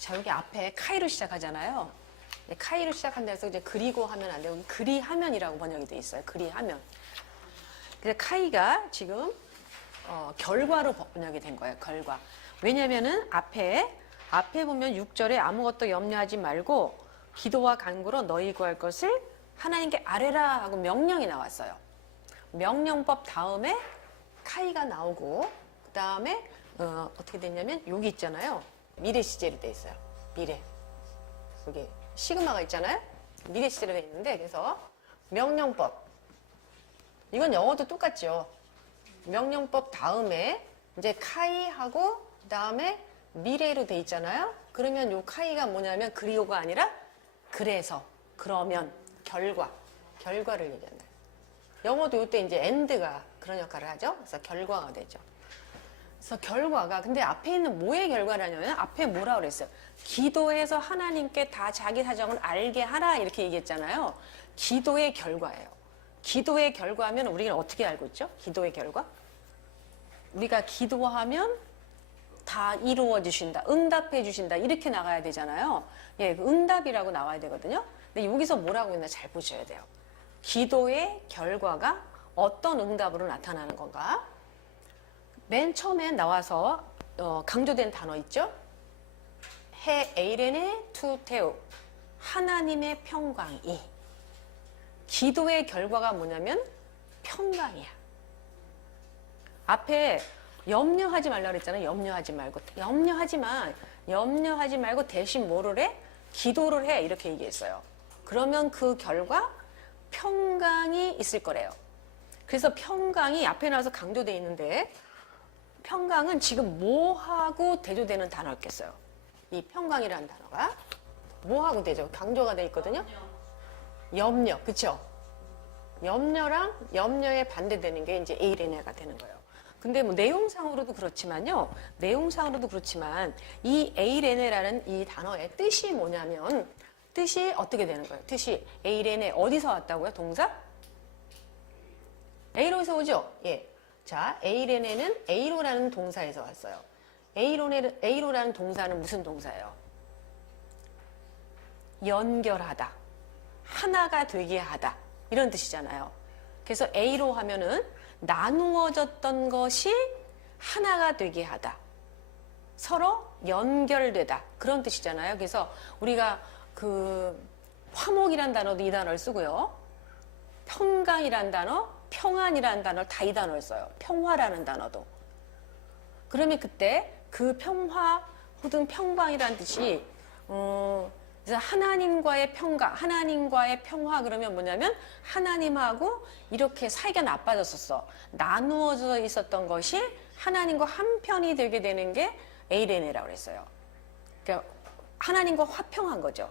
자, 여기 앞에 카이로 시작하잖아요. 카이로 시작한다 해서 이제 그리고 하면 안 되고 그리하면이라고 번역이 돼 있어요. 그리하면. 그래서 카이가 지금 결과로 번역이 된 거예요. 결과. 왜냐면은 앞에 보면 6절에 아무것도 염려하지 말고 기도와 간구로 너희 구할 것을 하나님께 아뢰라 하고 명령이 나왔어요. 명령법 다음에 카이가 나오고 그 다음에 어떻게 됐냐면 여기 있잖아요. 미래 시제로 돼 있어요. 미래. 여기 시그마가 있잖아요. 미래 시제로 돼 있는데 그래서 명령법. 이건 영어도 똑같죠. 명령법 다음에 이제 카이하고 그 다음에 미래로 돼 있잖아요. 그러면 요 카이가 뭐냐면 그리고가 아니라 그래서, 그러면, 결과를 얘기한다. 영어도 이때 이제 end가 그런 역할을 하죠. 그래서 결과가 되죠. 그래서 결과가 근데 앞에 있는 뭐의 결과라냐면 앞에 뭐라 그랬어요? 기도해서 하나님께 다 자기 사정을 알게 하라 이렇게 얘기했잖아요. 기도의 결과예요. 기도의 결과하면 우리가 어떻게 알고 있죠? 기도의 결과? 우리가 기도하면 다 이루어 주신다, 응답해 주신다 이렇게 나가야 되잖아요. 예, 응답이라고 나와야 되거든요. 근데 여기서 뭐라고 했나 잘 보셔야 돼요. 기도의 결과가 어떤 응답으로 나타나는 건가? 맨 처음에 나와서 강조된 단어 있죠? 해 에이레네 투 테우 하나님의 평강이. 기도의 결과가 뭐냐면 평강이야. 앞에 염려하지 말라 그랬잖아요. 염려하지 말고 대신 뭐를 해? 기도를 해 이렇게 얘기했어요. 그러면 그 결과 평강이 있을 거래요. 그래서 평강이 앞에 나와서 강조되어 있는데 평강은 지금 뭐하고 대조되는 단어였겠어요? 이 평강이라는 단어가 뭐하고 대조? 강조가 되어 있거든요. 염려, 그쵸? 염려에 반대되는 게 이제 에이레네가 되는 거예요. 근데 뭐 내용상으로도 그렇지만 이 에이레네라는 이 단어의 뜻이 뭐냐면 뜻이 어떻게 되는 거예요? 뜻이 에이레네 어디서 왔다고요? 동사? 에이로에서 오죠? 예. 자, 에이레네는 에이로라는 동사에서 왔어요. 에이로라는 동사는 무슨 동사예요? 연결하다. 하나가 되게 하다. 이런 뜻이잖아요. 그래서 에이로 하면은 나누어졌던 것이 하나가 되게 하다. 서로 연결되다. 그런 뜻이잖아요. 그래서 우리가 그 화목이란 단어도 이 단어를 쓰고요. 평강이란 단어, 평안이라는 단어를 다 이 단어를 써요. 평화라는 단어도. 그러면 그때 그 평화 혹은 평강이라는 뜻이 그래서 하나님과의 평화 그러면 뭐냐면 하나님하고 이렇게 사이가 나빠졌었어. 나누어져 있었던 것이 하나님과 한편이 되게 되는 게 에이레네라고 그랬어요. 그러니까 하나님과 화평한 거죠.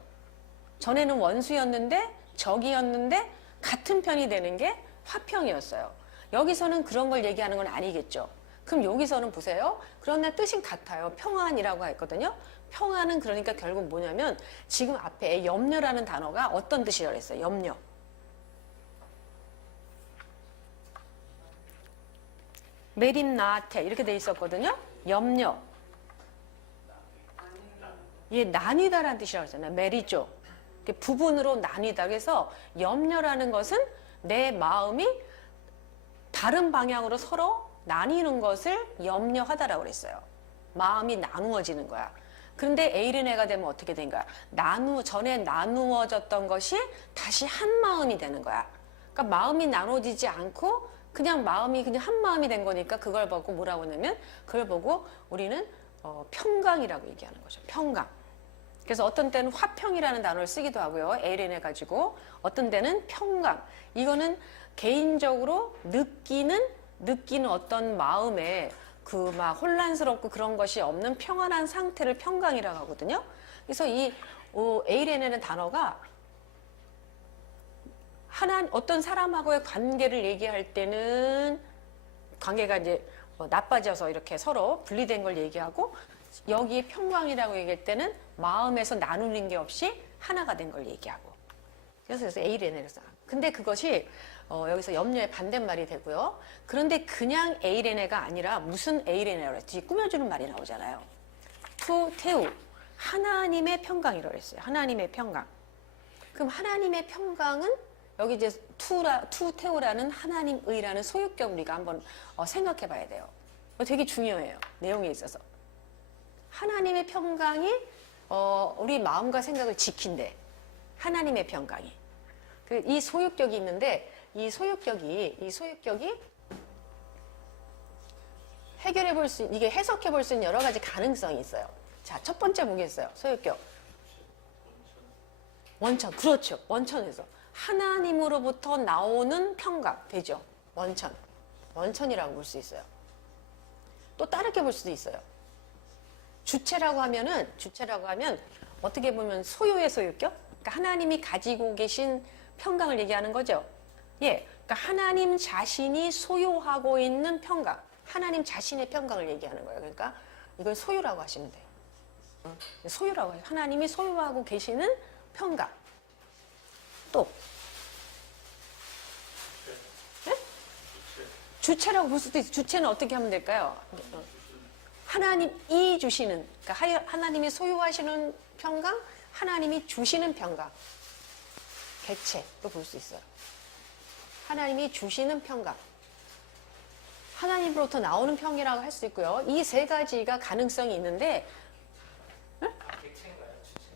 전에는 원수였는데 적이었는데 같은 편이 되는 게 화평이었어요. 여기서는 그런 걸 얘기하는 건 아니겠죠. 그럼 여기서는 보세요. 그러나 뜻은 같아요. 평안이라고 했거든요. 평안은 그러니까 결국 뭐냐면 지금 앞에 염려라는 단어가 어떤 뜻이라고 했어요? 염려. 메린나테 이렇게 돼 있었거든요. 염려. 예, 나뉘다라는 뜻이라고 했잖아요. 메리죠. 부분으로 나뉘다. 그래서 염려라는 것은 내 마음이 다른 방향으로 서로 나뉘는 것을 염려하다라고 그랬어요. 마음이 나누어지는 거야. 그런데 에이르네가 되면 어떻게 된 거야? 전에 나누어졌던 것이 다시 한 마음이 되는 거야. 그러니까 마음이 나눠지지 않고 그냥 마음이 그냥 한 마음이 된 거니까 그걸 보고 뭐라고 하냐면 그걸 보고 우리는 평강이라고 얘기하는 거죠. 평강. 그래서 어떤 때는 화평이라는 단어를 쓰기도 하고요. 에이레네 가지고 어떤 때는 평강. 이거는 개인적으로 느끼는 어떤 마음에 그 막 혼란스럽고 그런 것이 없는 평안한 상태를 평강이라고 하거든요. 그래서 이 에이레네는 단어가 어떤 사람하고의 관계를 얘기할 때는 관계가 이제 나빠져서 이렇게 서로 분리된 걸 얘기하고 여기 평강이라고 얘기할 때는 마음에서 나누는 게 없이 하나가 된 걸 얘기하고 그래서 에이레네를 써. 근데 그것이 여기서 염려의 반대말이 되고요. 그런데 그냥 에이레네가 아니라 무슨 에이레네라고 했지? 꾸며주는 말이 나오잖아요. 투 테우. 하나님의 평강이라고 했어요. 하나님의 평강. 그럼 하나님의 평강은 여기 이제 투테오라는 하나님의라는 소유격 우리가 한번 생각해 봐야 돼요. 되게 중요해요. 내용에 있어서. 하나님의 평강이 우리 마음과 생각을 지킨대. 하나님의 평강이. 이 소유격이 있는데 이 소유격이 해결해 볼 수, 이게 해석해 볼 수 있는 여러 가지 가능성이 있어요. 자, 첫 번째 뭐겠어요? 소유격. 원천. 그렇죠. 원천에서. 하나님으로부터 나오는 평강. 되죠. 원천. 원천이라고 볼 수 있어요. 또 다르게 볼 수도 있어요. 주체라고 하면 어떻게 보면 소유의 소유격? 그러니까 하나님이 가지고 계신 평강을 얘기하는 거죠. 예. 그러니까 하나님 자신이 소유하고 있는 평강. 하나님 자신의 평강을 얘기하는 거예요. 그러니까 이걸 소유라고 하시면 돼요. 소유라고 해요. 하나님이 소유하고 계시는 평강. 또 네? 주체라고 볼 수도 있어요. 주체는 어떻게 하면 될까요? 하나님이 주시는, 그러니까 하나님이 소유하시는 평강, 하나님이 주시는 평강. 개체로 볼 수 있어요. 하나님이 주시는 평강. 하나님으로부터 나오는 평이라고 할 수 있고요. 이 세 가지가 가능성이 있는데, 응? 객체인가요? 주체?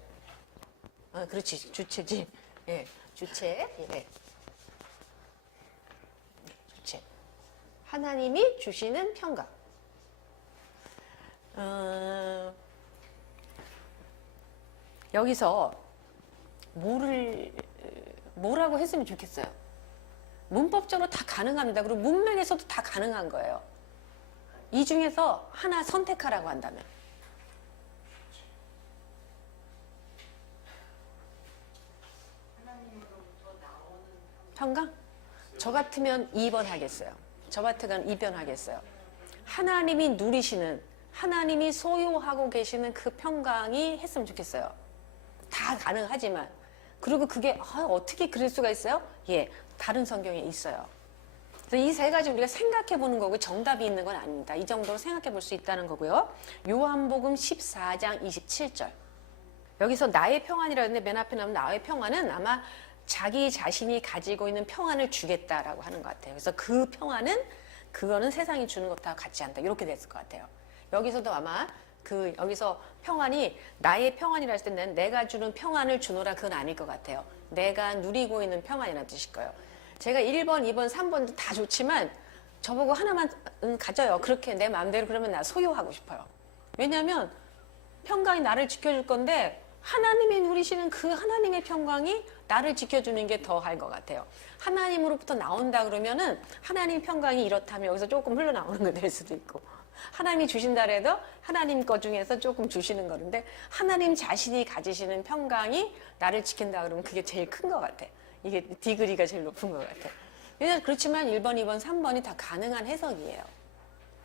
아, 그렇지. 주체지. 예, 주체. 예. 주체. 하나님이 주시는 평강. 여기서 뭐라고 했으면 좋겠어요. 문법적으로 다 가능합니다. 그리고 문맥에서도 다 가능한 거예요. 이 중에서 하나 선택하라고 한다면. 평강? 저 같으면 2번 하겠어요. 저 같으면 2번 하겠어요. 하나님이 누리시는, 하나님이 소유하고 계시는 그 평강이 했으면 좋겠어요. 다 가능하지만. 그리고 그게 어떻게 그럴 수가 있어요? 예, 다른 성경에 있어요. 이 세 가지 우리가 생각해 보는 거고 정답이 있는 건 아닙니다. 이 정도로 생각해 볼 수 있다는 거고요. 요한복음 14장 27절. 여기서 나의 평안이라 했는데 맨 앞에 나오는 나의 평안은 아마 자기 자신이 가지고 있는 평안을 주겠다라고 하는 것 같아요. 그래서 그 평안은 그거는 세상이 주는 것과 같지 않다. 이렇게 됐을 것 같아요. 여기서도 아마 여기서 평안이 나의 평안이라 했을 때는 내가 주는 평안을 주노라 그건 아닐 것 같아요. 내가 누리고 있는 평안이라는 뜻일 거예요. 제가 1번, 2번, 3번도 다 좋지만 저보고 하나만 가져요. 그렇게 내 마음대로 그러면 나 소유하고 싶어요. 왜냐하면 평강이 나를 지켜줄 건데 하나님이 누리시는 그 하나님의 평강이 나를 지켜주는 게 더 할 것 같아요. 하나님으로부터 나온다 그러면은 하나님 평강이 이렇다면 여기서 조금 흘러나오는 거 될 수도 있고 하나님이 주신다 해도 하나님 것 중에서 조금 주시는 거는데 하나님 자신이 가지시는 평강이 나를 지킨다 그러면 그게 제일 큰 것 같아. 이게 디그리가 제일 높은 것 같아. 왜냐면 그렇지만 1번, 2번, 3번이 다 가능한 해석이에요.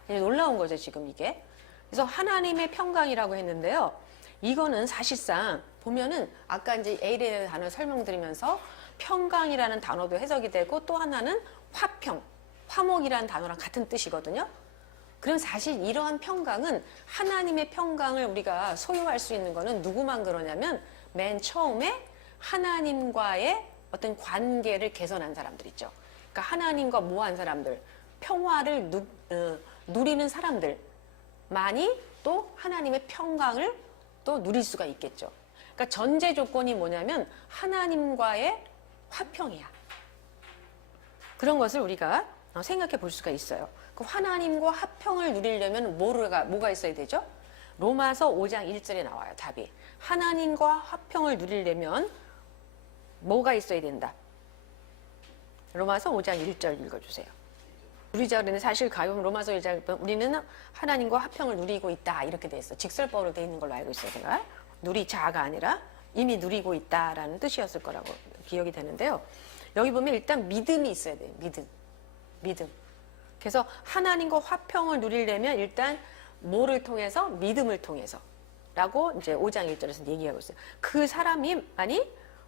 놀라운 거죠 지금 이게. 그래서 하나님의 평강이라고 했는데요. 이거는 사실상 보면은 아까 이제 A라는 단어 설명드리면서 평강이라는 단어도 해석이 되고 또 하나는 화평, 화목이라는 단어랑 같은 뜻이거든요. 그럼 사실 이러한 평강은 하나님의 평강을 우리가 소유할 수 있는 거는 누구만 그러냐면 맨 처음에 하나님과의 어떤 관계를 개선한 사람들 있죠. 그러니까 하나님과 모한 사람들, 평화를 누리는 사람들만이 또 하나님의 평강을 또 누릴 수가 있겠죠. 그러니까 전제 조건이 뭐냐면 하나님과의 화평이야. 그런 것을 우리가 생각해 볼 수가 있어요. 그 하나님과 화평을 누리려면 뭐가 있어야 되죠? 로마서 5장 1절에 나와요. 답이. 하나님과 화평을 누리려면 뭐가 있어야 된다? 로마서 5장 1절 읽어주세요. 누리자 그랬는데 사실 가요 로마서 1장 우리는 하나님과 화평을 누리고 있다 이렇게 돼 있어. 직설법으로 돼 있는 걸로 알고 있어요. 제가 누리자가 아니라 이미 누리고 있다라는 뜻이었을 거라고 기억이 되는데요. 여기 보면 일단 믿음이 있어야 돼요. 믿음. 그래서 하나님과 화평을 누리려면 일단 뭐를 통해서? 믿음을 통해서 라고 이제 5장 1절에서 얘기하고 있어요. 그 사람이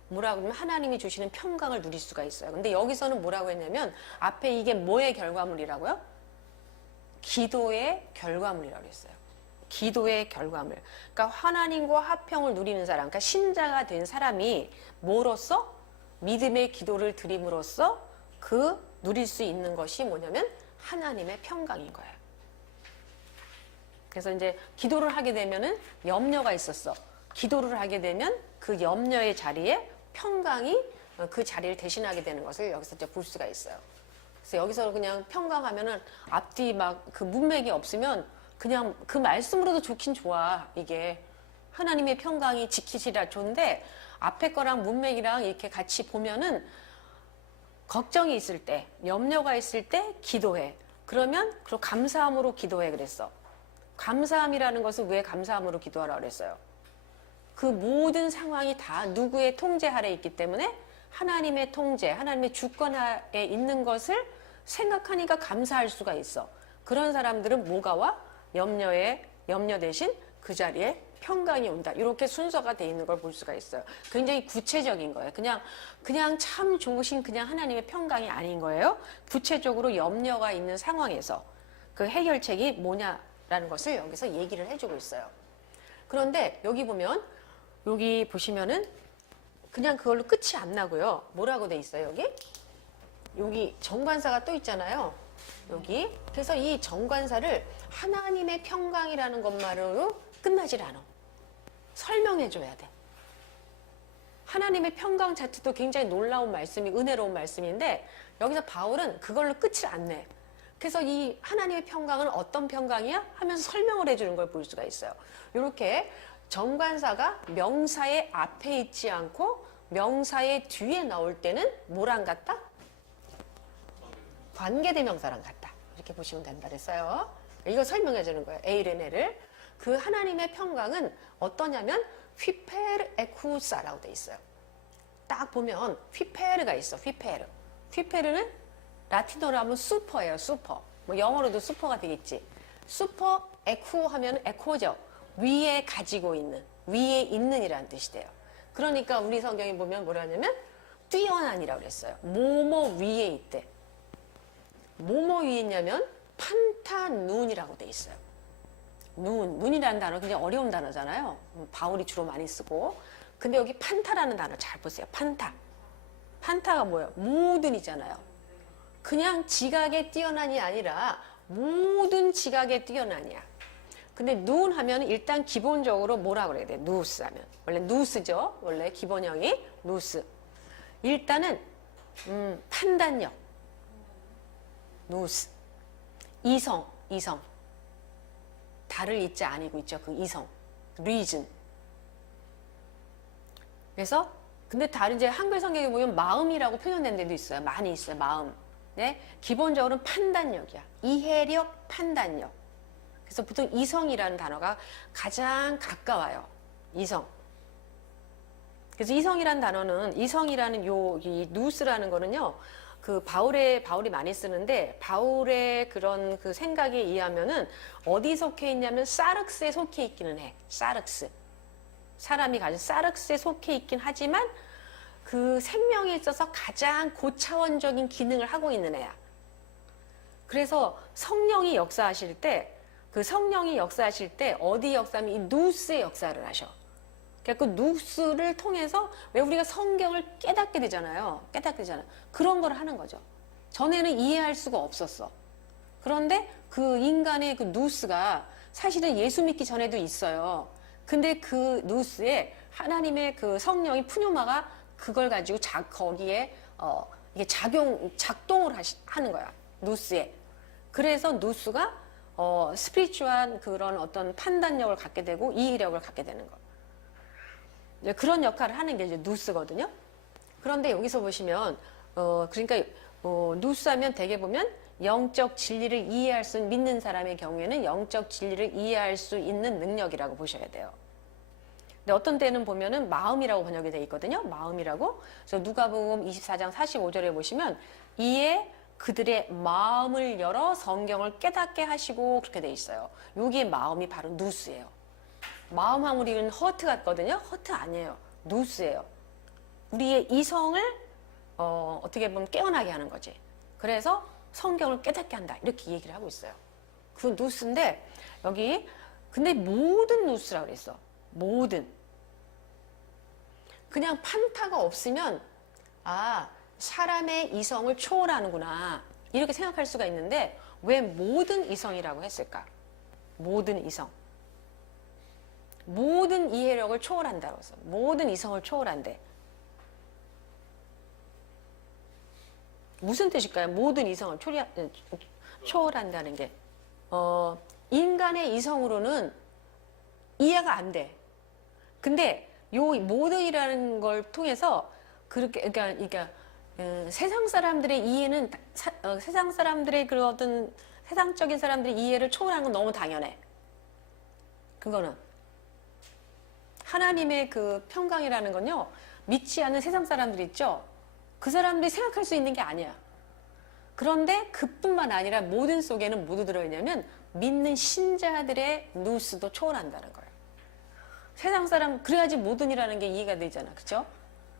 뭐라고 하면 하나님이 주시는 평강을 누릴 수가 있어요. 근데 여기서는 뭐라고 했냐면 앞에 이게 뭐의 결과물이라고요? 기도의 결과물이라고 했어요. 기도의 결과물. 그러니까 하나님과 화평을 누리는 사람, 그러니까 신자가 된 사람이 뭐로써? 믿음의 기도를 드림으로써 그 누릴 수 있는 것이 뭐냐면 하나님의 평강인 거예요. 그래서 이제 기도를 하게 되면은 염려가 있었어. 기도를 하게 되면 그 염려의 자리에 평강이 그 자리를 대신하게 되는 것을 여기서 이제 볼 수가 있어요. 그래서 여기서 그냥 평강하면은 앞뒤 막 그 문맥이 없으면 그냥 그 말씀으로도 좋긴 좋아. 이게 하나님의 평강이 지키시라 좋은데 앞에 거랑 문맥이랑 이렇게 같이 보면은 걱정이 있을 때, 염려가 있을 때 기도해. 그러면 그리고 감사함으로 기도해 그랬어. 감사함이라는 것은 왜 감사함으로 기도하라 그랬어요? 그 모든 상황이 다 누구의 통제 아래 있기 때문에 하나님의 통제, 하나님의 주권 하에 있는 것을 생각하니까 감사할 수가 있어. 그런 사람들은 뭐가 와? 염려 대신 그 자리에 평강이 온다. 이렇게 순서가 돼 있는 걸 볼 수가 있어요. 굉장히 구체적인 거예요. 그냥 참 좋으신 그냥 하나님의 평강이 아닌 거예요. 구체적으로 염려가 있는 상황에서 그 해결책이 뭐냐라는 것을 여기서 얘기를 해주고 있어요. 그런데 여기 보면 여기 보시면은 그냥 그걸로 끝이 안 나고요. 뭐라고 돼 있어요, 여기 정관사가 또 있잖아요. 여기. 그래서 이 정관사를 하나님의 평강이라는 것만으로 끝나질 않아. 설명해줘야 돼. 하나님의 평강 자체도 굉장히 놀라운 말씀이, 은혜로운 말씀인데 여기서 바울은 그걸로 끝을 안 내. 그래서 이 하나님의 평강은 어떤 평강이야? 하면서 설명을 해주는 걸 볼 수가 있어요. 이렇게 정관사가 명사의 앞에 있지 않고 명사의 뒤에 나올 때는 뭐랑 같다? 관계대명사랑 같다. 이렇게 보시면 된다 그랬어요. 이거 설명해 주는 거예요. 에이레네를. 그 하나님의 평강은 어떠냐면 휘페르 에쿠사라고 돼 있어요. 딱 보면 휘페르가 있어. 휘페르. 휘페르는 라틴어로 하면 슈퍼예요. 슈퍼. 뭐 영어로도 슈퍼가 되겠지. 슈퍼 에쿠 하면 에코죠. 위에 가지고 있는, 위에 있는이라는 뜻이 돼요. 그러니까 우리 성경에 보면 뭐라 하냐면 뛰어난이라고 그랬어요. 뭐뭐 위에 있대. 뭐뭐 위에 있냐면 판타눈이라고 돼 있어요. 눈이라는 단어 굉장히 어려운 단어잖아요. 바울이 주로 많이 쓰고. 근데 여기 판타라는 단어 잘 보세요. 판타가 뭐예요? 모든이잖아요. 그냥 지각에 뛰어난이 아니라 모든 지각에 뛰어난이야. 근데 눈 하면 일단 기본적으로 뭐라 그래야 돼? 누스 하면. 원래 누스죠. 원래 기본형이 누스. 일단은 판단력. 누스. 이성. 달을 잊지 아니고 있죠. 그 이성. reason. 그래서 근데 다른 이제 한글 성경에 보면 마음이라고 표현된 데도 있어요. 많이 있어요. 마음. 네. 기본적으로는 판단력이야. 이해력, 판단력. 그래서 보통 이성이라는 단어가 가장 가까워요. 이성. 그래서 이성이라는 단어는 이성이라는 이 누스라는 거는요. 그 바울이 많이 쓰는데 바울의 그런 그 생각에 의하면은 어디 속해 있냐면 사륵스에 속해 있기는 해. 사륵스. 사람이 가진 사륵스에 속해 있긴 하지만 그 생명에 있어서 가장 고차원적인 기능을 하고 있는 애야. 그래서 성령이 역사하실 때 어디 역사하면 이 누스의 역사를 하셔. 그러니까 그 누스를 통해서 왜 우리가 성경을 깨닫게 되잖아요. 그런 걸 하는 거죠. 전에는 이해할 수가 없었어. 그런데 그 인간의 그 누스가 사실은 예수 믿기 전에도 있어요. 근데 그 누스에 하나님의 그 성령이 푸뇨마가 그걸 가지고 거기에 이게 작동을 하는 거야. 누스에. 그래서 누스가 스피리추한 그런 어떤 판단력을 갖게 되고 이해력을 갖게 되는 거. 이제 그런 역할을 하는 게 이제 누스거든요. 그런데 여기서 보시면 그러니까 누스하면 대개 보면 영적 진리를 이해할 수 있는 믿는 사람의 경우에는 영적 진리를 이해할 수 있는 능력이라고 보셔야 돼요. 근데 어떤 때는 보면은 마음이라고 번역이 돼 있거든요. 마음이라고. 그래서 누가복음 24장 45절에 보시면 이에 그들의 마음을 열어 성경을 깨닫게 하시고 그렇게 돼 있어요. 여기에 마음이 바로 누스예요. 마음하면 우리는 허트 같거든요. 허트 아니에요. 누스예요. 우리의 이성을 어떻게 보면 깨어나게 하는 거지. 그래서 성경을 깨닫게 한다. 이렇게 얘기를 하고 있어요. 그 누스인데 여기 근데 모든 누스라고 그랬어. 모든. 그냥 판타가 없으면 아, 사람의 이성을 초월하는구나 이렇게 생각할 수가 있는데 왜 모든 이성이라고 했을까? 모든 이성. 모든 이해력을 초월한다고 했어. 모든 이성을 초월한대. 무슨 뜻일까요? 모든 이성을 초월한다는 게 인간의 이성으로는 이해가 안 돼. 근데 요 모든이라는 걸 통해서 그러니까 세상 사람들의 이해는 세상 사람들의 그런 어떤 세상적인 사람들의 이해를 초월하는 건 너무 당연해. 그거는 하나님의 그 평강이라는 건요, 믿지 않는 세상 사람들 있죠? 그 사람들이 생각할 수 있는 게 아니야. 그런데 그뿐만 아니라 모든 속에는 모두 들어있냐면 믿는 신자들의 누스도 초월한다는 거예요. 세상 사람, 그래야지 모든이라는 게 이해가 되잖아. 그죠?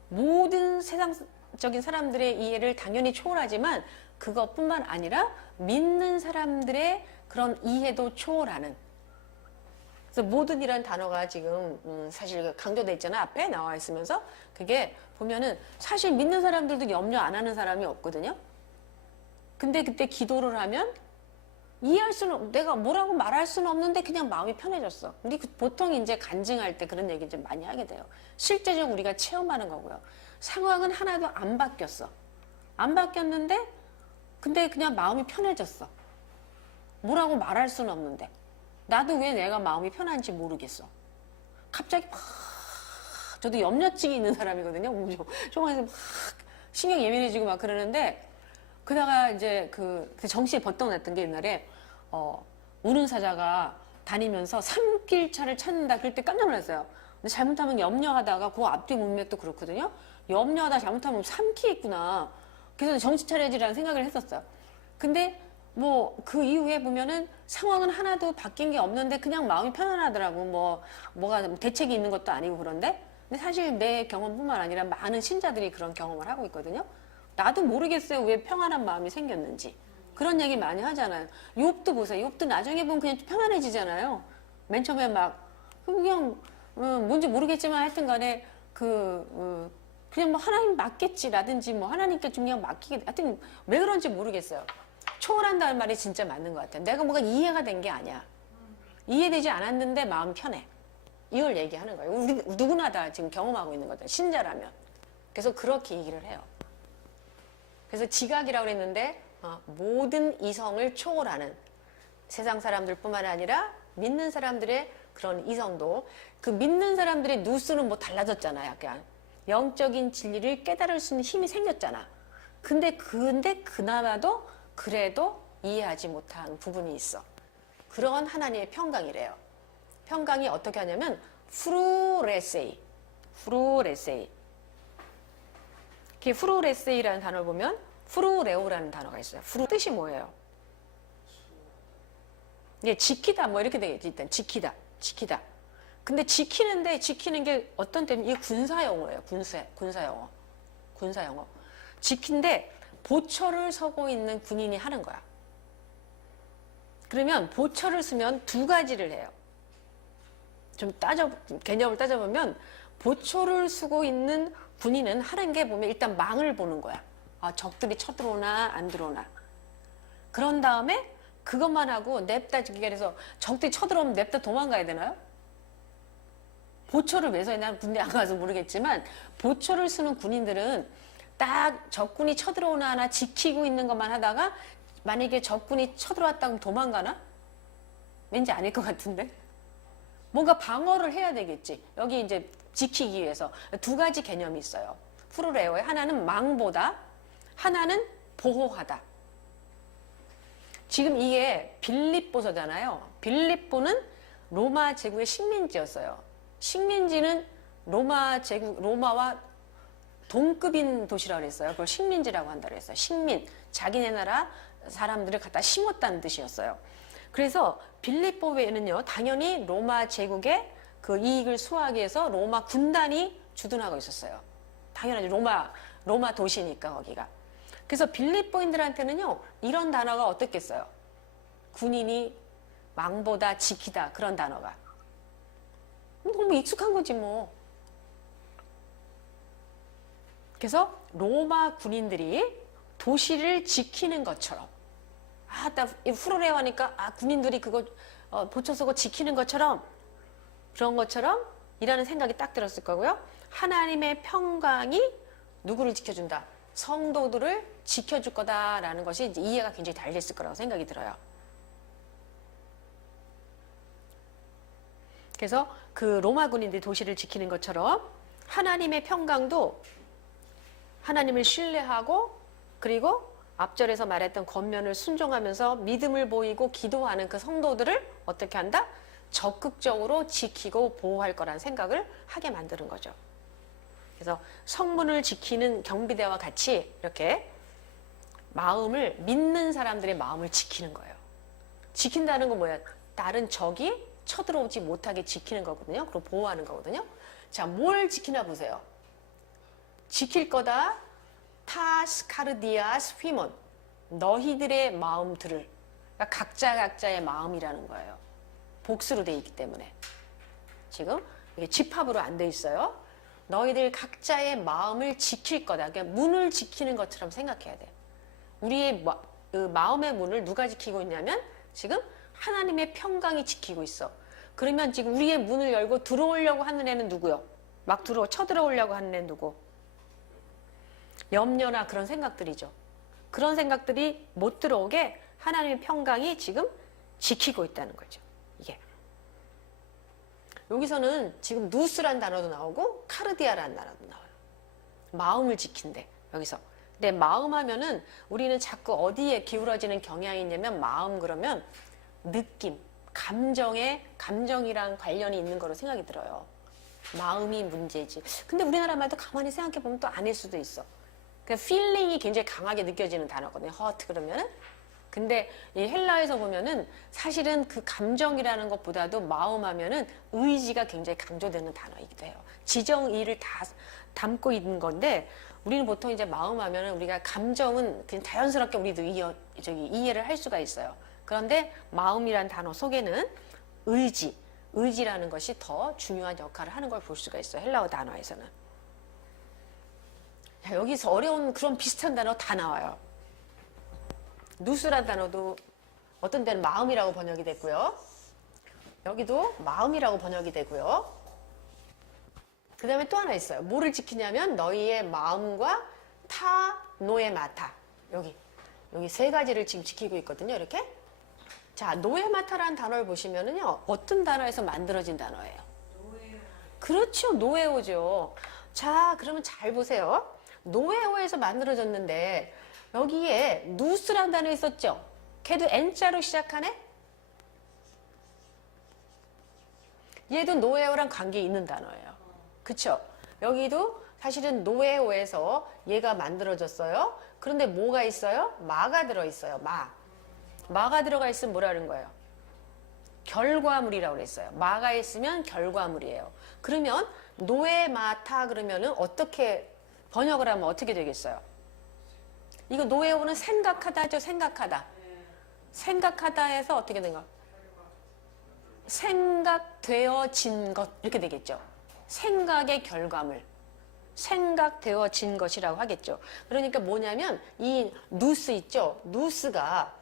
모든 세상적인 사람들의 이해를 당연히 초월하지만 그것뿐만 아니라 믿는 사람들의 그런 이해도 초월하는. 그래서 모든이라는 단어가 지금 사실 강조돼 있잖아. 앞에 나와 있으면서 그게 보면은 사실 믿는 사람들도 염려 안 하는 사람이 없거든요. 근데 그때 기도를 하면 이해할 수는, 내가 뭐라고 말할 수는 없는데 그냥 마음이 편해졌어. 우리 보통 이제 간증할 때 그런 얘기 좀 많이 하게 돼요. 실제적으로 우리가 체험하는 거고요. 상황은 하나도 안 바뀌었어. 안 바뀌었는데 근데 그냥 마음이 편해졌어. 뭐라고 말할 수는 없는데. 나도 왜 내가 마음이 편한지 모르겠어. 갑자기 막, 저도 염려증이 있는 사람이거든요. 조금에서 막 신경 예민해지고 막 그러는데, 그다가 이제 그 정신이 버떡 났던 게 옛날에, 우는 사자가 다니면서 산길차를 찾는다. 그럴 때 깜짝 놀랐어요. 근데 잘못하면 염려하다가 그 앞뒤 문맥도 그렇거든요. 염려하다 잘못하면 삼키겠구나. 그래서 정신 차려야지라는 생각을 했었어요. 근데 뭐 그 이후에 보면은 상황은 하나도 바뀐 게 없는데 그냥 마음이 편안하더라고. 뭐가 대책이 있는 것도 아니고 그런데. 근데 사실 내 경험뿐만 아니라 많은 신자들이 그런 경험을 하고 있거든요. 나도 모르겠어요. 왜 평안한 마음이 생겼는지. 그런 얘기 많이 하잖아요. 욥도 보세요. 욥도 나중에 보면 그냥 편안해지잖아요. 맨 처음에 막 그냥 뭔지 모르겠지만 하여튼 간에 그냥 뭐 하나님 맞겠지라든지 뭐 하나님께 좀 그냥 맡기게, 하여튼 왜 그런지 모르겠어요. 초월한다는 말이 진짜 맞는 것 같아요. 내가 뭐가 이해가 된 게 아니야. 이해되지 않았는데 마음 편해. 이걸 얘기하는 거예요. 우리 누구나 다 지금 경험하고 있는 거죠. 신자라면. 그래서 그렇게 얘기를 해요. 그래서 지각이라고 그랬는데 모든 이성을 초월하는, 세상 사람들뿐만 아니라 믿는 사람들의 그런 이성도, 그 믿는 사람들의 누수는 뭐 달라졌잖아요. 약간 영적인 진리를 깨달을 수 있는 힘이 생겼잖아. 근데 그나마도 그래도 이해하지 못한 부분이 있어. 그런 하나님의 평강이래요. 평강이 어떻게 하냐면 프루레세이. 프루레세이라는 단어를 보면 프루레오라는 단어가 있어요. 프루 뜻이 뭐예요? 이게 지키다 뭐 이렇게 되겠지. 일단 지키다. 근데 지키는 게 어떤 때는 이게 군사용어예요. 군사용어. 지킨데 보초를 서고 있는 군인이 하는 거야. 그러면 보초를 쓰면 두 가지를 해요. 개념을 따져보면 보초를 쓰고 있는 군인은 하는 게 보면 일단 망을 보는 거야. 적들이 쳐들어오나 안 들어오나. 그런 다음에 그것만 하고 냅다 지키게 해서 적들이 쳐들어오면 냅다 도망가야 되나요? 보초를 왜 서? 난 군대 안 가서 모르겠지만 보초를 쓰는 군인들은 딱 적군이 쳐들어오나 하나 지키고 있는 것만 하다가 만약에 적군이 쳐들어왔다면 도망가나? 왠지 아닐 것 같은데? 뭔가 방어를 해야 되겠지. 여기 이제 지키기 위해서 두 가지 개념이 있어요. 프루레오의 하나는 망보다, 하나는 보호하다. 지금 이게 빌립보서잖아요. 빌립보는 로마 제국의 식민지였어요. 식민지는 로마와 동급인 도시라고 그랬어요. 그걸 식민지라고 한다고 했어요. 식민, 자기네 나라 사람들을 갖다 심었다는 뜻이었어요. 그래서 빌립보에는요, 당연히 로마 제국의 그 이익을 수호하기 위해서 로마 군단이 주둔하고 있었어요. 당연하죠. 로마 도시니까 거기가. 그래서 빌립보인들한테는요, 이런 단어가 어떻겠어요? 군인이 망보다 지키다 그런 단어가. 너무 익숙한 거지 뭐. 그래서 로마 군인들이 도시를 지키는 것처럼 딱 후레레 하니까 군인들이 그거 보초 서고 지키는 것처럼 그런 것처럼 이라는 생각이 딱 들었을 거고요. 하나님의 평강이 누구를 지켜준다? 성도들을 지켜줄 거다라는 것이 이제 이해가 굉장히 달렸을 거라고 생각이 들어요. 그래서 그 로마 군인들이 도시를 지키는 것처럼 하나님의 평강도 하나님을 신뢰하고 그리고 앞절에서 말했던 권면을 순종하면서 믿음을 보이고 기도하는 그 성도들을 어떻게 한다? 적극적으로 지키고 보호할 거란 생각을 하게 만드는 거죠. 그래서 성문을 지키는 경비대와 같이 이렇게 마음을 믿는 사람들의 마음을 지키는 거예요. 지킨다는 건 뭐야? 다른 적이 쳐들어오지 못하게 지키는 거거든요. 그리고 보호하는 거거든요. 자, 뭘 지키나 보세요. 지킬 거다. 타스 카르디아스 휘몬. 너희들의 마음들을. 그러니까 각자의 마음이라는 거예요. 복수로 돼 있기 때문에. 지금 이게 집합으로 안 돼 있어요. 너희들 각자의 마음을 지킬 거다. 그러니까 문을 지키는 것처럼 생각해야 돼요. 우리의 마음의 문을 누가 지키고 있냐면 지금 하나님의 평강이 지키고 있어. 그러면 지금 우리의 문을 열고 들어오려고 하는 애는 누구요? 막 쳐들어오려고 하는 애는 누구? 염려나 그런 생각들이죠. 그런 생각들이 못 들어오게 하나님의 평강이 지금 지키고 있다는 거죠. 이게. 여기서는 지금 누스란 단어도 나오고 카르디아라는 단어도 나와요. 마음을 지킨대. 여기서. 근데 마음 하면은 우리는 자꾸 어디에 기울어지는 경향이 있냐면 마음 그러면 느낌, 감정이랑 관련이 있는 거로 생각이 들어요. 마음이 문제지. 근데 우리나라 말도 가만히 생각해 보면 또 아닐 수도 있어. 그러니까 feeling이 굉장히 강하게 느껴지는 단어거든요. hurt 그러면은. 근데 이 헬라에서 보면은 사실은 그 감정이라는 것보다도 마음 하면은 의지가 굉장히 강조되는 단어이기도 해요. 지정의를 다 담고 있는 건데 우리는 보통 이제 마음 하면은 우리가 감정은 그냥 자연스럽게 우리도 이해를 할 수가 있어요. 그런데 마음이란 단어 속에는 의지라는 것이 더 중요한 역할을 하는 걸 볼 수가 있어요. 헬라어 단어에서는. 자, 여기서 어려운 그런 비슷한 단어 다 나와요. 누스란 단어도 어떤 때는 마음이라고 번역이 됐고요. 여기도 마음이라고 번역이 되고요. 그 다음에 또 하나 있어요. 뭐를 지키냐면 너희의 마음과 타 노에 마타. 여기 세 가지를 지금 지키고 있거든요. 이렇게. 자, 노에마타라는 단어를 보시면은요. 어떤 단어에서 만들어진 단어예요? 그렇죠. 노에오죠. 자, 그러면 잘 보세요. 노에오에서 만들어졌는데 여기에 누스란 단어 있었죠? 걔도 N자로 시작하네? 얘도 노에오랑 관계 있는 단어예요. 그쵸? 여기도 사실은 노에오에서 얘가 만들어졌어요. 그런데 뭐가 있어요? 마가 들어있어요. 마가 들어가 있으면 뭐라는 거예요? 결과물이라고 그랬어요. 마가 있으면 결과물이에요. 그러면 노에마타 그러면은 어떻게 번역을 하면 어떻게 되겠어요? 이거 노에오는 생각하다죠. 생각하다 해서 어떻게 된 거? 생각되어진 것 이렇게 되겠죠. 생각의 결과물. 생각되어진 것이라고 하겠죠. 그러니까 뭐냐면 이 누스 있죠. 누스가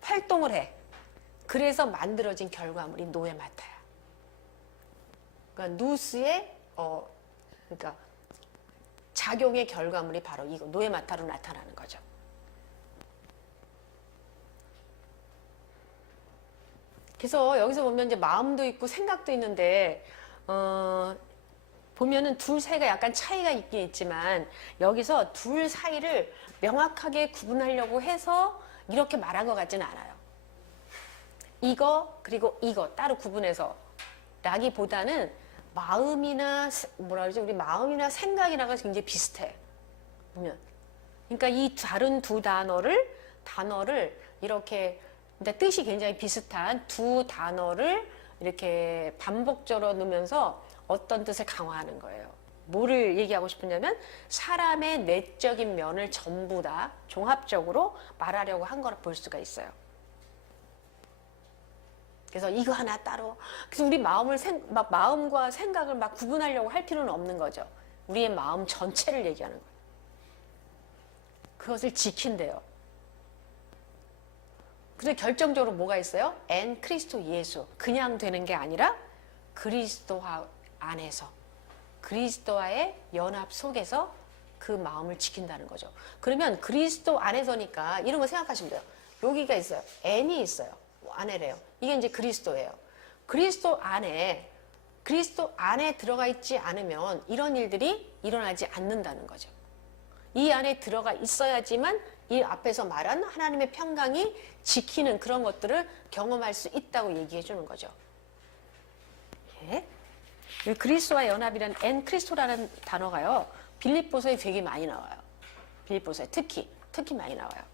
활동을 해. 그래서 만들어진 결과물이 노에마타야. 그러니까 누스의 그러니까 작용의 결과물이 바로 이거 노에마타로 나타나는 거죠. 그래서 여기서 보면 이제 마음도 있고 생각도 있는데 보면은 둘 사이가 약간 차이가 있긴 있지만 여기서 둘 사이를 명확하게 구분하려고 해서 이렇게 말한 것 같지는 않아요. 이거 그리고 이거 따로 구분해서 라기보다는 마음이나 뭐라 그러지? 우리 마음이나 생각이랑은 굉장히 비슷해. 보면. 그러니까 이 다른 두 단어를 이렇게 근데 뜻이 굉장히 비슷한 두 단어를 이렇게 반복적으로 넣으면서 어떤 뜻을 강화하는 거예요. 뭐를 얘기하고 싶으냐면 사람의 내적인 면을 전부 다 종합적으로 말하려고 한 걸 볼 수가 있어요. 그래서 이거 하나 따로. 그래서 우리 막 마음과 생각을 막 구분하려고 할 필요는 없는 거죠. 우리의 마음 전체를 얘기하는 거예요. 그것을 지킨대요. 그래서 결정적으로 뭐가 있어요? 엔 크리스도 예수. 그냥 되는 게 아니라 그리스도와 안에서, 그리스도와의 연합 속에서 그 마음을 지킨다는 거죠. 그러면 그리스도 안에서니까 이런 거 생각하시면 돼요. 여기가 있어요. N이 있어요. 안에래요. 이게 이제 그리스도예요. 그리스도 안에 들어가 있지 않으면 이런 일들이 일어나지 않는다는 거죠. 이 안에 들어가 있어야지만 이 앞에서 말한 하나님의 평강이 지키는 그런 것들을 경험할 수 있다고 얘기해 주는 거죠. 예? 그리스도와 연합이라는 엔 크리스토라는 단어가요. 빌립보서에 되게 많이 나와요. 빌립보서에 특히 많이 나와요.